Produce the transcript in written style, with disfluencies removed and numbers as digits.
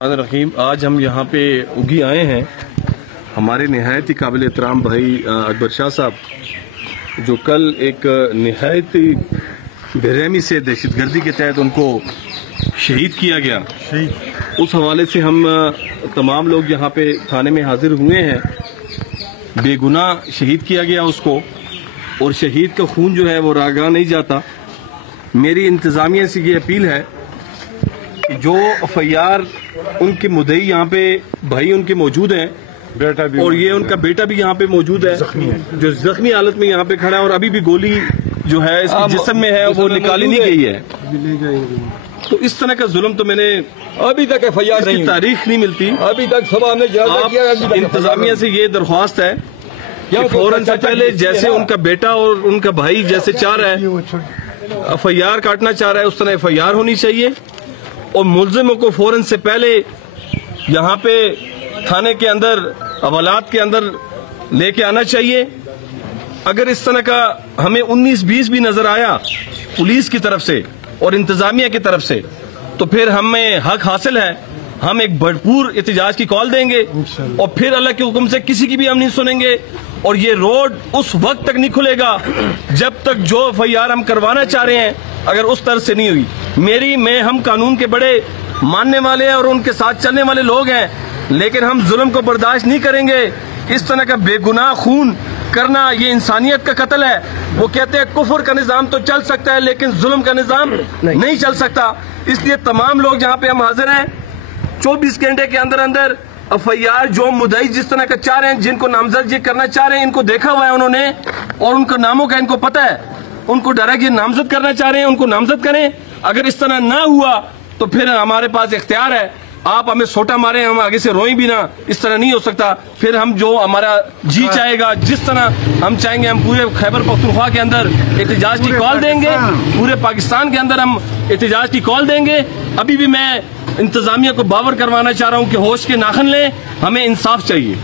रहीम, आज हम यहाँ पे उगी आए हैं। हमारे निहायत ही काबिल एहतराम भाई अकबर शाह साहब, जो कल एक निहायत ही बेरहमी से दहशतगर्दी के तहत उनको शहीद किया गया, उस हवाले से हम तमाम लोग यहाँ पे थाने में हाजिर हुए हैं। बेगुनाह शहीद किया गया उसको, और शहीद का खून जो है वो रागा नहीं जाता। मेरी इंतज़ामिया से ये अपील है कि जो एफआईआर उनके मुद्दई यहाँ पे भाई उनके मौजूद हैं, बेटा भी, और ये उनका बेटा भी यहाँ पे मौजूद है, जो जख्मी हालत में यहाँ पे खड़ा है, और अभी भी गोली जो है इसके जिस्म में है वो निकाली नहीं गई है। तो इस तरह का जुल्म तो मैंने अभी तक एफआईआर की तारीख नहीं मिलती। अभी तक सभा में इंतजामिया से ये दरख्वास्त है कि फौरन से पहले, जैसे उनका बेटा और उनका भाई जैसे चाह रहा है एफआईआर काटना चाह रहा है, उस तरह एफआईआर होनी चाहिए, और मुल्जिमों को फौरन से पहले यहाँ पे थाने के अंदर अदालत के अंदर लेके आना चाहिए। अगर इस तरह का हमें 19-20 भी नजर आया पुलिस की तरफ से और इंतजामिया की तरफ से, तो फिर हमें हक हासिल है। हम एक भरपूर एहतजाज की कॉल देंगे और फिर अल्लाह के हुक्म से किसी की भी हम नहीं सुनेंगे, और ये रोड उस वक्त तक नहीं खुलेगा जब तक जो एफआईआर हम करवाना चाह रहे हैं अगर उस तरह से नहीं हुई। हम कानून के बड़े मानने वाले हैं और उनके साथ चलने वाले लोग हैं, लेकिन हम जुल्म को बर्दाश्त नहीं करेंगे। इस तरह का बेगुनाह खून करना ये इंसानियत का कत्ल है। वो कहते हैं कुफर का निजाम तो चल सकता है लेकिन जुल्म का निजाम नहीं चल सकता। इसलिए तमाम लोग जहाँ पे हम हाजिर हैं, 24 घंटे के अंदर अंदर एफआईआर जो मुद्दई जिस तरह का चाह रहे हैं, जिनको नामजद ये करना चाह रहे हैं, इनको देखा हुआ है उन्होंने और उनके नामों का इनको पता है, उनको डायरेक्ट ये नामजद करना चाह रहे हैं, उनको नामजद करें। अगर इस तरह ना हुआ तो फिर हमारे पास इख्तियार है, आप हमें सोटा मारे, हम आगे से रोएं भी ना, इस तरह नहीं हो सकता। फिर हम जो हमारा जी चाहेगा, जिस तरह हम चाहेंगे, हम पूरे खैबर पख्तूनख्वा के अंदर एहतजाज की कॉल देंगे, पूरे पाकिस्तान के अंदर हम एहतजाज की कॉल देंगे। अभी भी मैं इंतजामिया को बावर करवाना चाह रहा हूँ कि होश के नाखन लें, हमें इंसाफ चाहिए।